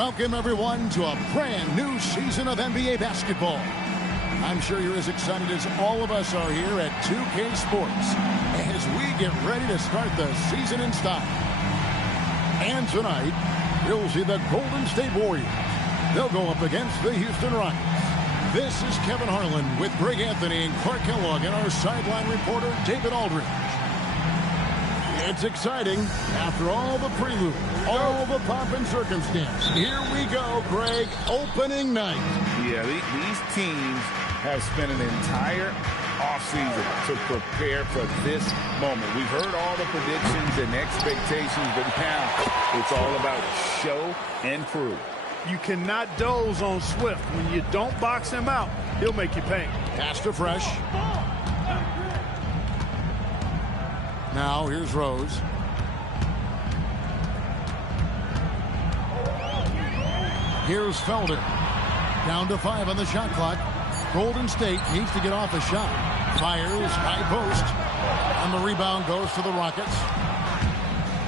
Welcome, everyone, to a brand new season of NBA basketball. I'm sure you're as excited as all of us are here at 2K Sports as we get ready to start the season in style. And tonight, you'll see the Golden State Warriors. They'll go up against the Houston Rockets. This is Kevin Harlan with Greg Anthony and Clark Kellogg and our sideline reporter, David Aldridge. It's exciting. After all the prelude, all the pomp and circumstance. Here we go, Greg. Opening night. Yeah, these teams have spent an entire offseason to prepare for this moment. We've heard all the predictions and expectations, but now it's all about show and prove. You cannot doze on Swift. When you don't box him out, he'll make you pay. Pass to Fresh. Now, here's Rose. Here's Felder. Down to 5 on the shot clock. Golden State needs to get off a shot. Fires, high post. And the rebound goes to the Rockets.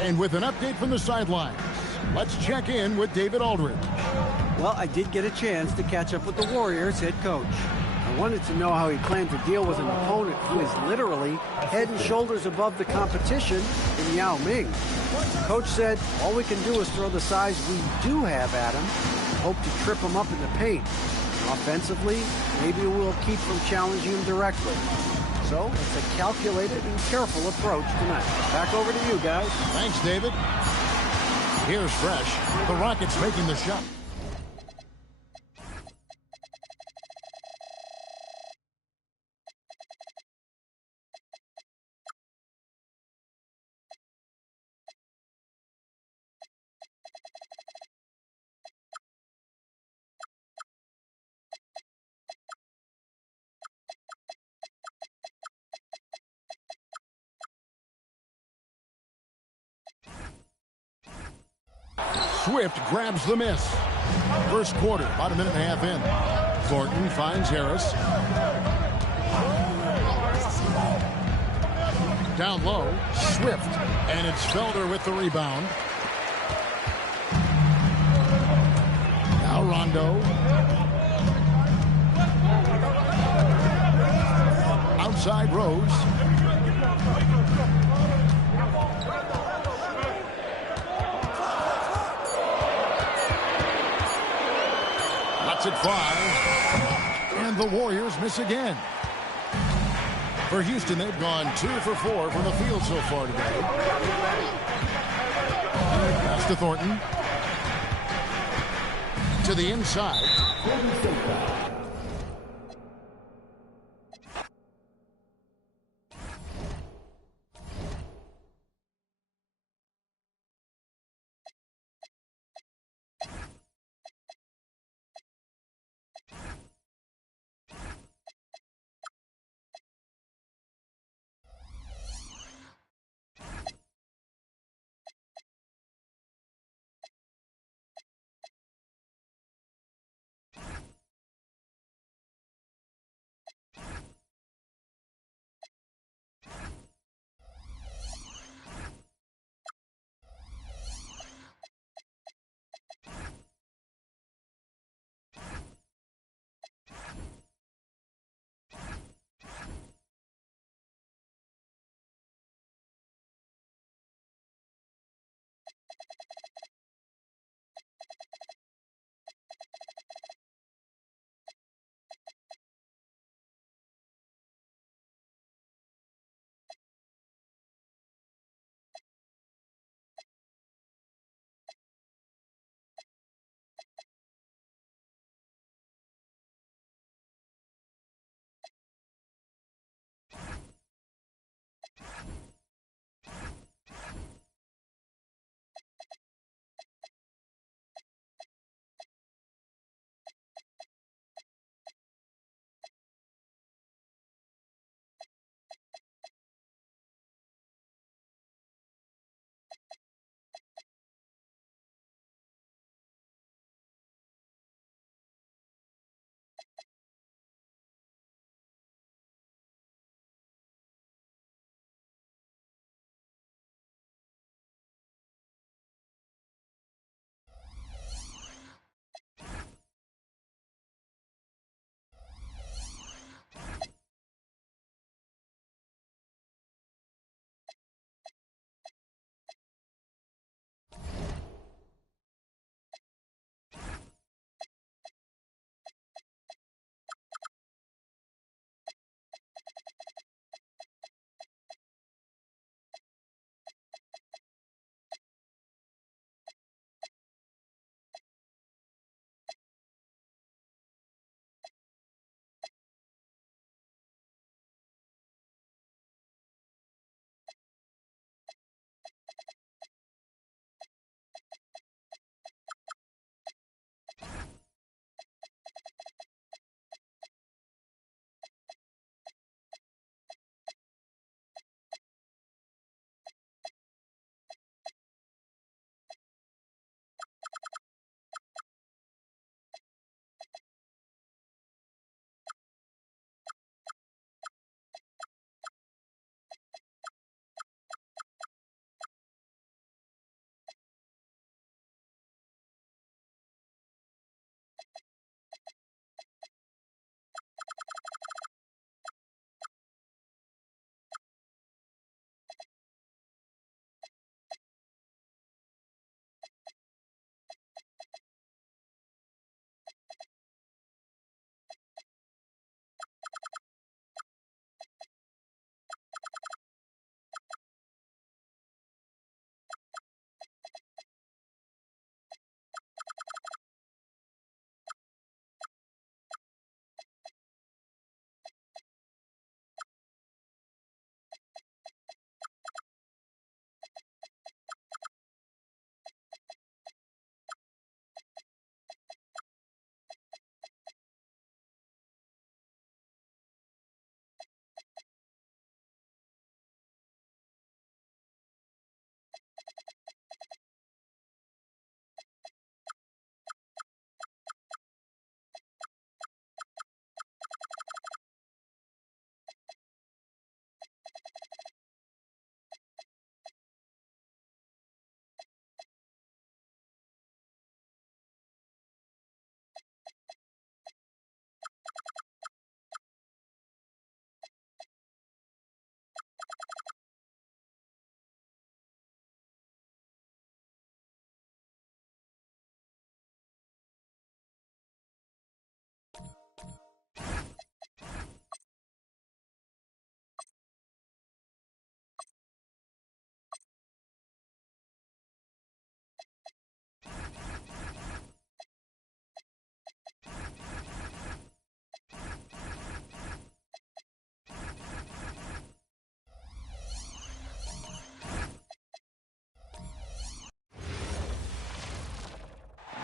And with an update from the sidelines, let's check in with David Aldridge. Well, I did get a chance to catch up with the Warriors head coach. I wanted to know how he planned to deal with an opponent who is literally head and shoulders above the competition in Yao Ming. Coach said, all we can do is throw the size we do have at him and hope to trip him up in the paint. Offensively, maybe we'll keep from challenging him directly. So it's a calculated and careful approach tonight. Back over to you guys. Thanks, David. Here's Fresh. The Rockets making the shot. Swift grabs the miss. First quarter, about a minute and a half in. Thornton finds Harris. Down low, Swift. And it's Felder with the rebound. Now Rondo. Outside Rose. At 5, and the Warriors miss again. For Houston, they've gone 2 for 4 from the field so far today. Pass to Thornton. To the inside.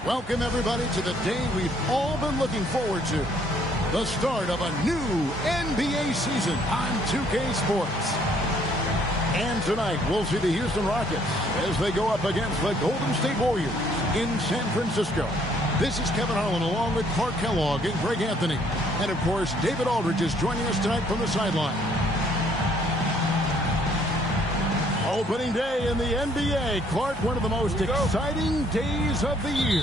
Welcome, everybody, to the day we've all been looking forward to. The start of a new NBA season on 2K Sports. And tonight, we'll see the Houston Rockets as they go up against the Golden State Warriors in San Francisco. This is Kevin Harlan along with Clark Kellogg and Greg Anthony. And, of course, David Aldridge is joining us tonight from the sideline. Opening day in the NBA. Clark, one of the most exciting days of the year.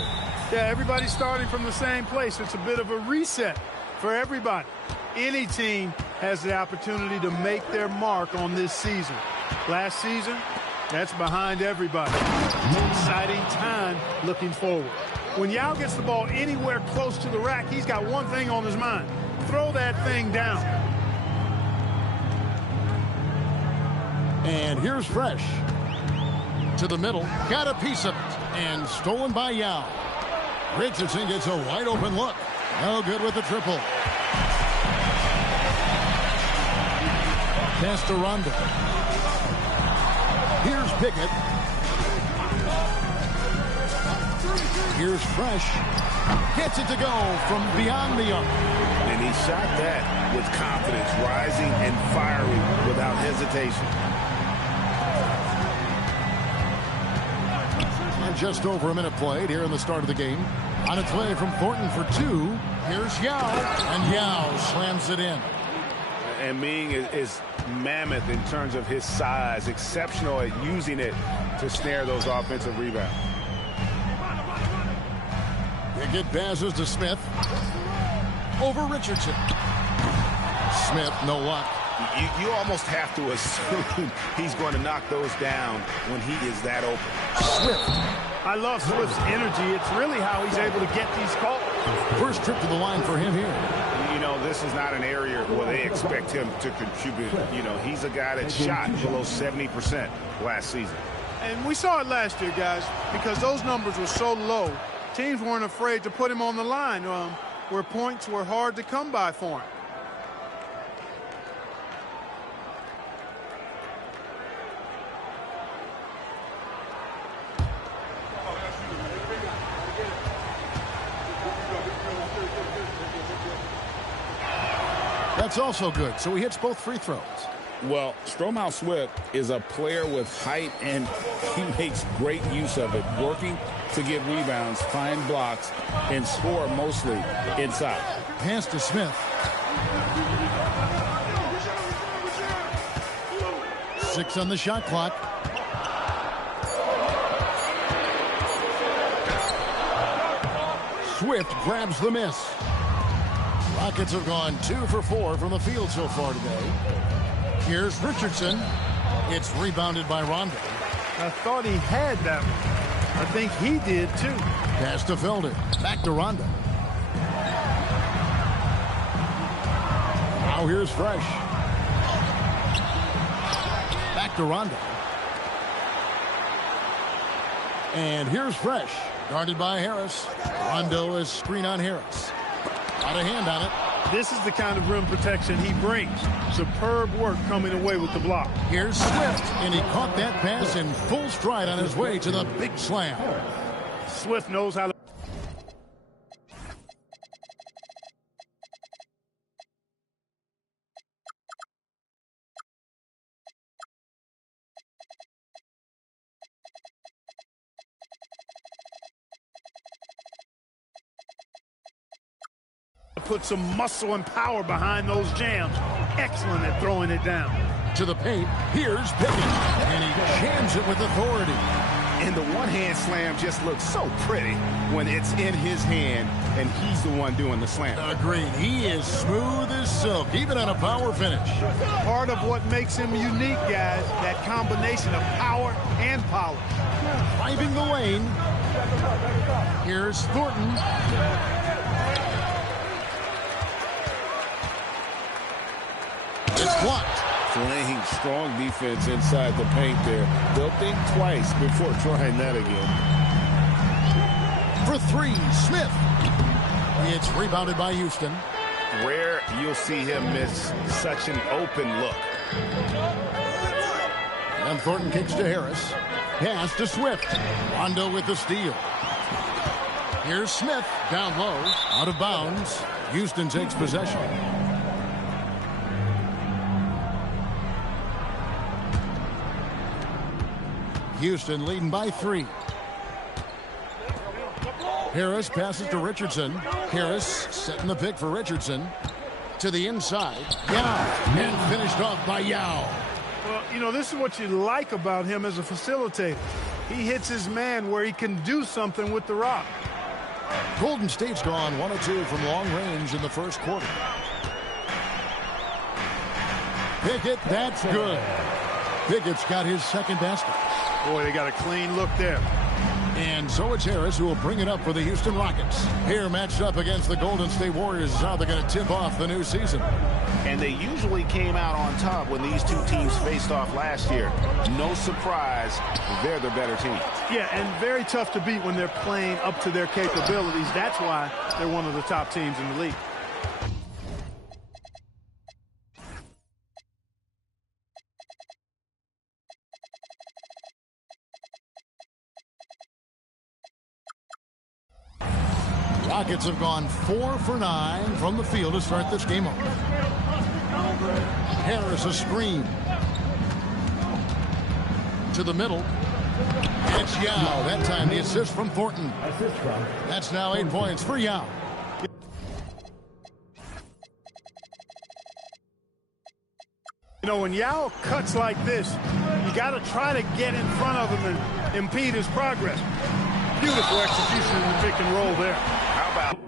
Yeah, everybody's starting from the same place. It's a bit of a reset for everybody. Any team has the opportunity to make their mark on this season. Last season, that's behind everybody. Exciting time looking forward. When Yao gets the ball anywhere close to the rack, he's got one thing on his mind. Throw that thing down. And here's Fresh. To the middle. Got a piece of it. And stolen by Yao. Richardson gets a wide open look. No good with the triple. Pass to Rondo. Here's Pickett. Here's Fresh. Gets it to go from beyond the arc. And he shot that with confidence, rising and firing without hesitation. And just over a minute played here in the start of the game. On its way from Thornton for two. Here's Yao. And Yao slams it in. And Ming is mammoth in terms of his size, exceptional at using it to snare those offensive rebounds. Pickett passes to Smith. Over Richardson. Smith, no luck. You almost have to assume he's going to knock those down when he is that open. Swift. I love Swift's energy. It's really how he's able to get these calls. First trip to the line for him here. You know, this is not an area where they expect him to contribute. You know, he's a guy that shot below 70% last season. And we saw it last year, guys, because those numbers were so low. Teams weren't afraid to put him on the line where points were hard to come by for him. That's also good, so he hits both free throws. Well, Stromhouse Swift is a player with height, and he makes great use of it, working to get rebounds, find blocks, and score mostly inside. Pass to Smith. Six on the shot clock. Swift grabs the miss. Rockets have gone 2 for 4 from the field so far today. Here's Richardson. It's rebounded by Rondo. I thought he had that one. I think he did too. Pass to Felder. Back to Rondo. Now here's Fresh. Back to Rondo. And here's Fresh. Guarded by Harris. Rondo is screen on Harris. Got a hand on it. This is the kind of rim protection he brings. Superb work coming away with the block. Here's Swift, and he caught that pass in full stride on his way to the big slam. Swift knows how to... put some muscle and power behind those jams. Excellent at throwing it down. To the paint, here's Pickett, and he jams it with authority. And the one-hand slam just looks so pretty when it's in his hand, and he's the one doing the slam. Agreed. He is smooth as silk, even on a power finish. Part of what makes him unique, guys, that combination of power and polish. Driving the lane. Here's Thornton. It's blocked. Playing strong defense inside the paint there. They'll think twice before trying that again. For three, Smith. It's rebounded by Houston. Rare you'll see him miss such an open look. And Thornton kicks to Harris. Pass to Swift. Rondo with the steal. Here's Smith down low, out of bounds. Houston takes possession. Houston leading by 3. Harris passes to Richardson. Harris setting the pick for Richardson. To the inside. Yao. And finished off by Yao. Well, you know, this is what you like about him as a facilitator. He hits his man where he can do something with the rock. Golden State's gone 1 of 2 from long range in the first quarter. Pickett, that's good. Pickett's got his second basket. Boy, they got a clean look there. And so it's Harris who will bring it up for the Houston Rockets. Here matched up against the Golden State Warriors is how they're going to tip off the new season. And they usually came out on top when these two teams faced off last year. No surprise, they're the better team. Yeah, and very tough to beat when they're playing up to their capabilities. That's why they're one of the top teams in the league. Rockets have gone 4 for 9 from the field to start this game off. Harris a screen. To the middle. It's Yao. That time the assist from Thornton. That's now 8 points for Yao. You know, when Yao cuts like this, you got to try to get in front of him and impede his progress. Beautiful execution in the pick and roll there. How about...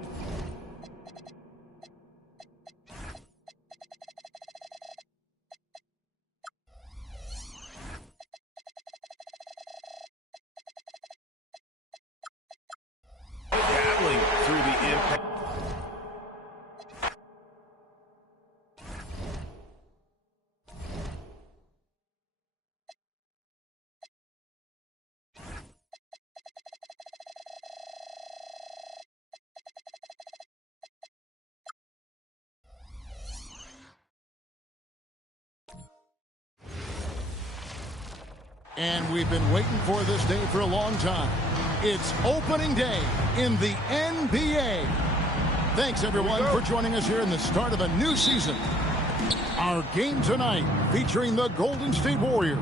battling through the impact. And we've been waiting for this day for a long time. It's opening day in the NBA. Thanks, everyone, for joining us here in the start of a new season. Our game tonight featuring the Golden State Warriors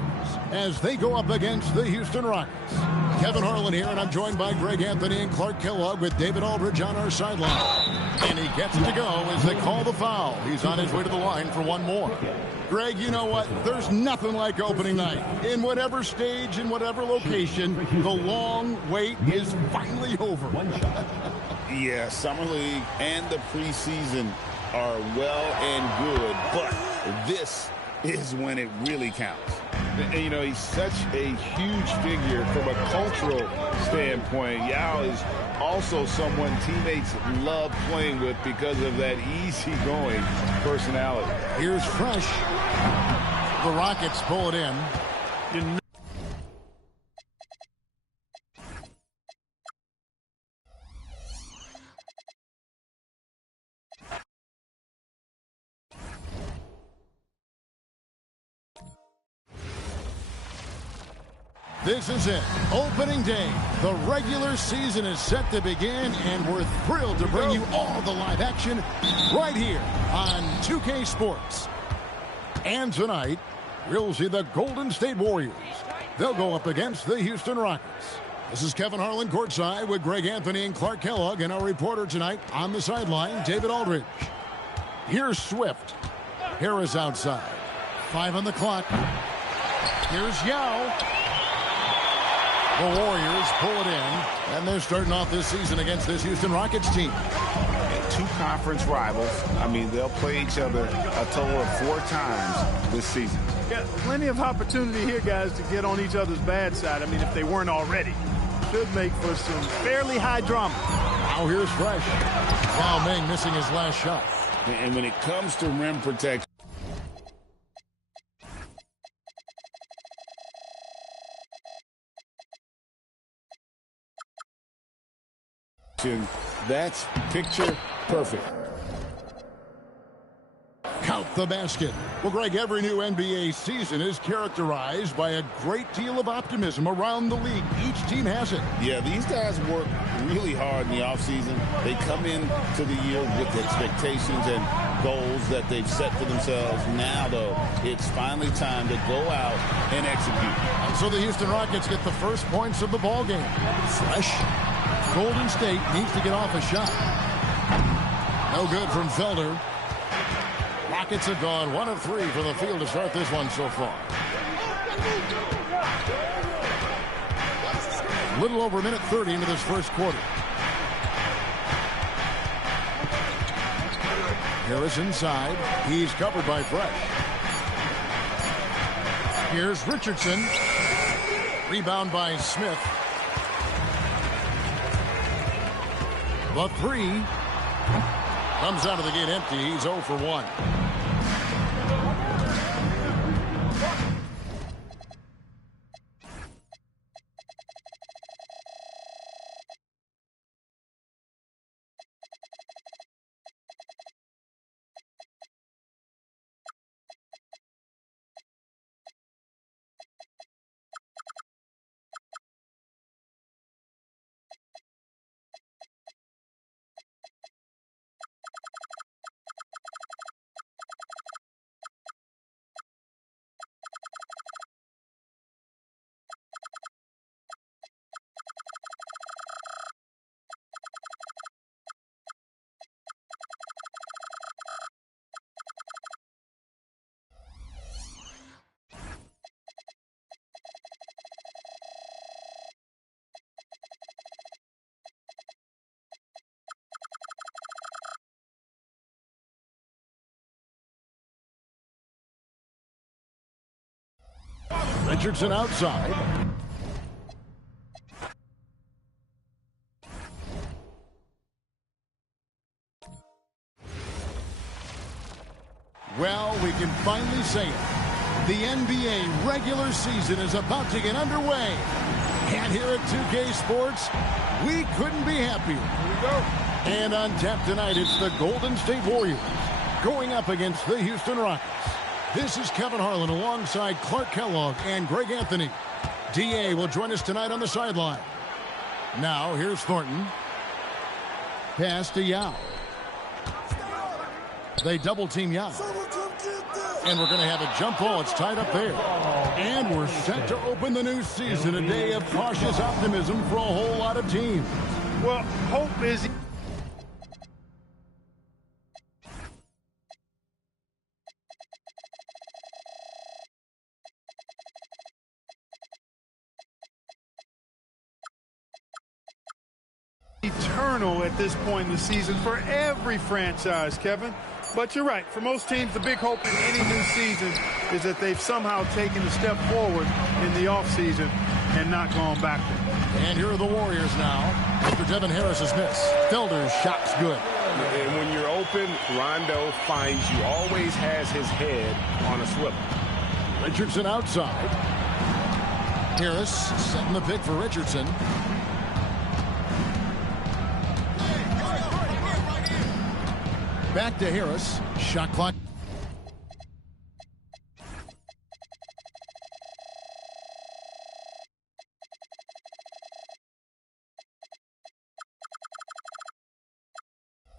as they go up against the Houston Rockets. Kevin Harlan here, and I'm joined by Greg Anthony and Clark Kellogg with David Aldridge on our sideline. And he gets it to go as they call the foul. He's on his way to the line for one more. Greg, you know what? There's nothing like opening night. In whatever stage, in whatever location, the long wait is finally over. Yeah, Summer League and the preseason are well and good, but this is when it really counts. And, you know, he's such a huge figure from a cultural standpoint. Yao is also someone teammates love playing with because of that easygoing personality. Here's Fresh. The Rockets pull it in. This is it. Opening day. The regular season is set to begin, and we're thrilled to bring you all the live action right here on 2K Sports. And tonight, we'll see the Golden State Warriors. They'll go up against the Houston Rockets. This is Kevin Harlan courtside with Greg Anthony and Clark Kellogg, and our reporter tonight on the sideline, David Aldridge. Here's Swift. Harris outside. 5 on the clock. Here's Yao. The Warriors pull it in, and they're starting off this season against this Houston Rockets team. And two conference rivals. I mean, they'll play each other a total of 4 times this season. Yeah, plenty of opportunity here, guys, to get on each other's bad side. I mean, if they weren't already. Should make for some fairly high drama. Now here's Fresh. Yao Ming missing his last shot. And when it comes to rim protection, that's picture perfect. Count the basket. Well, Greg, every new NBA season is characterized by a great deal of optimism around the league. Each team has it. Yeah, these guys work really hard in the offseason. They come into the year with expectations and goals that they've set for themselves. Now, though, it's finally time to go out and execute. And so the Houston Rockets get the first points of the ball game. Fresh. Golden State needs to get off a shot. No good from Felder. Rockets have gone 1 of 3 from the field to start this one so far. Little over a minute 30 into this first quarter. Harris inside. He's covered by Fresh. Here's Richardson. Rebound by Smith. The three comes out of the gate empty. He's 0 for 1. Richardson outside. Well, we can finally say it. The NBA regular season is about to get underway. And here at 2K Sports, we couldn't be happier. Here we go. And on tap tonight, it's the Golden State Warriors going up against the Houston Rockets. This is Kevin Harlan alongside Clark Kellogg and Greg Anthony. D.A. will join us tonight on the sideline. Now, here's Thornton. Pass to Yao. They double-team Yao. And we're going to have a jump ball. It's tied up there. And we're set to open the new season, a day of cautious optimism for a whole lot of teams. Well, hope is... eternal at this point in the season for every franchise, Kevin. But you're right. For most teams, the big hope in any new season is that they've somehow taken a step forward in the offseason and not gone backward. And here are the Warriors now. After Devin Harris has missed. Felder's shot's good. And when you're open, Rondo finds you. Always has his head on a swivel. Richardson outside. Harris setting the pick for Richardson. Back to Harris. Shot clock.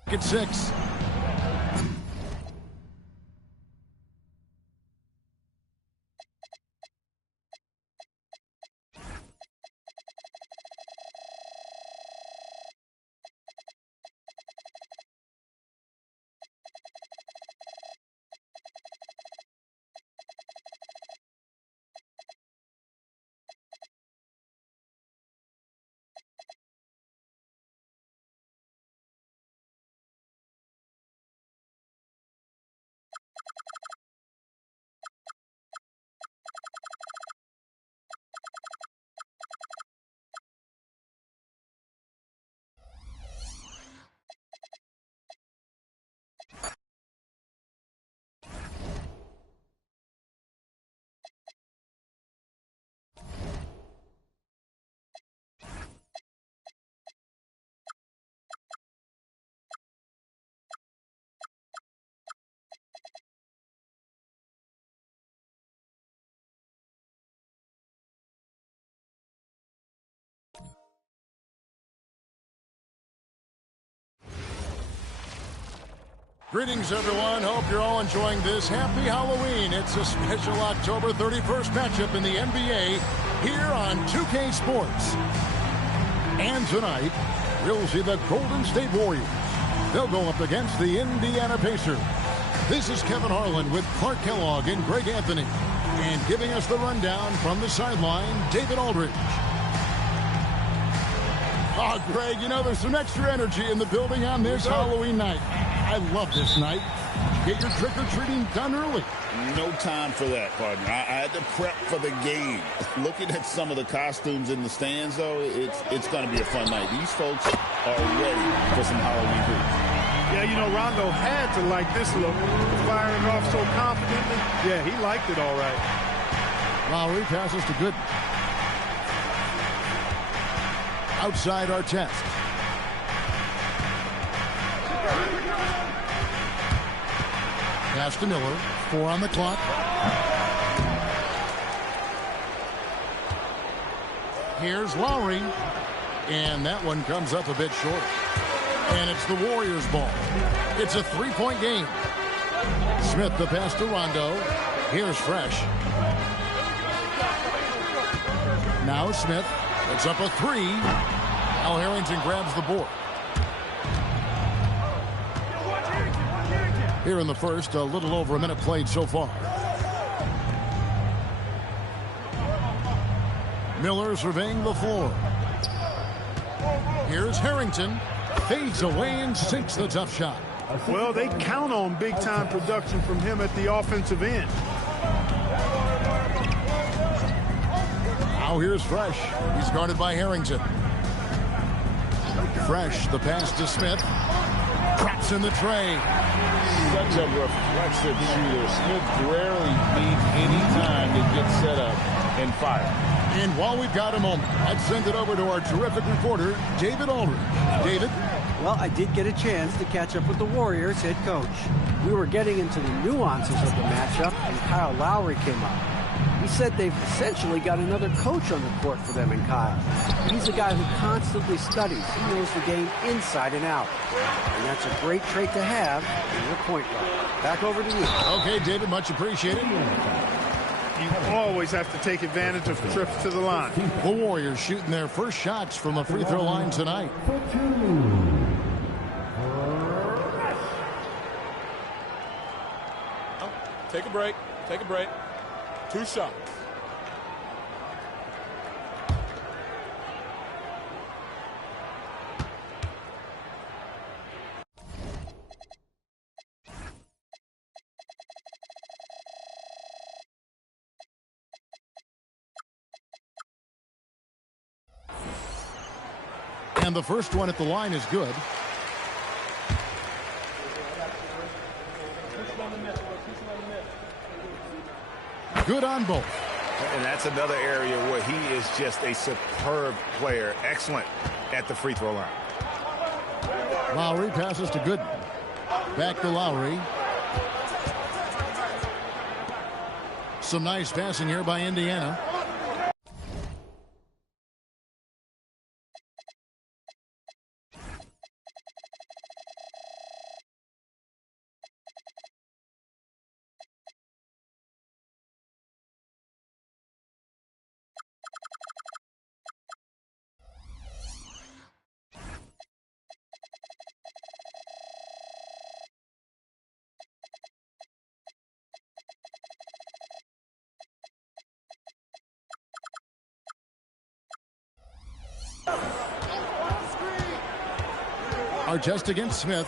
At 6. Greetings, everyone. Hope you're all enjoying this. Happy Halloween. It's a special October 31st matchup in the NBA here on 2K Sports. And tonight, we'll see the Golden State Warriors. They'll go up against the Indiana Pacers. This is Kevin Harlan with Clark Kellogg and Greg Anthony. And giving us the rundown from the sideline, David Aldridge. Oh, Greg, you know, there's some extra energy in the building on this Halloween night. I love this night. Get your trick-or-treating done early. No time for that, partner. I had to prep for the game. Looking at some of the costumes in the stands, though, it's going to be a fun night. These folks are ready for some Halloween hoops. Yeah, you know, Rondo had to like this look. Firing off so confidently. Yeah, he liked it all right. Lowry passes to Gooden. Outside Artest. Pass to Miller. 4 on the clock. Here's Lowry. And that one comes up a bit short. And it's the Warriors' ball. It's a 3-point game. Smith the pass to Rondo. Here's Fresh. Now Smith. It's up a 3. Al Harrington grabs the board. Here in the first, a little over a minute played so far. Miller surveying the floor. Here's Harrington. Fades away and sinks the tough shot. Well, they count on big-time production from him at the offensive end. Now here's Fresh. He's guarded by Harrington. Fresh, the pass to Smith. Drops in the tray. Such a reflexive shooter. Smith rarely needs any time to get set up and fire. And while we've got a moment, I'd send it over to our terrific reporter, David Aldridge. David? Well, I did get a chance to catch up with the Warriors head coach. We were getting into the nuances of the matchup, and Kyle Lowry came up. He said they've essentially got another coach on the court for them in Kyle. He's a guy who constantly studies. He knows the game inside and out. And that's a great trait to have in your point guard. Back over to you. Okay, David, much appreciated. You always have to take advantage of trips to the line. The Warriors shooting their first shots from the free throw line tonight. Take a break. Take a break. 2 shots. And the first one at the line is good. Good on both. And that's another area where he is just a superb player. Excellent at the free throw line. Lowry passes to Gooden. Back to Lowry. Some nice passing here by Indiana. Artest against Smith.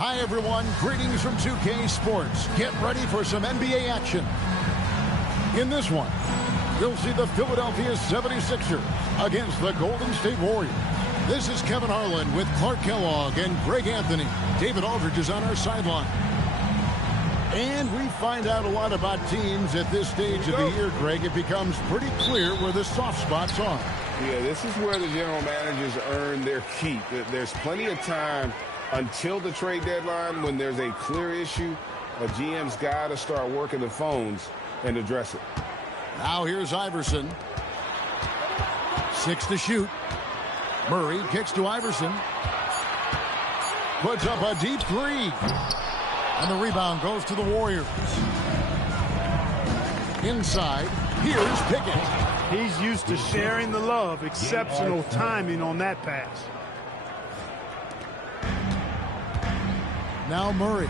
Hi, everyone. Greetings from 2K Sports. Get ready for some NBA action. In this one, you'll see the Philadelphia 76ers against the Golden State Warriors. This is Kevin Harlan with Clark Kellogg and Greg Anthony. David Aldridge is on our sideline. And we find out a lot about teams at this stage of the year, Greg. It becomes pretty clear where the soft spots are. Yeah, this is where the general managers earn their keep. There's plenty of time until the trade deadline when there's a clear issue. A GM's got to start working the phones and address it. Now here's Iverson. 6 to shoot. Murray kicks to Iverson. Puts up a deep 3. And the rebound goes to the Warriors. Inside, here's Pickett. He's used to sharing the love. Exceptional timing on that pass. Now Murray.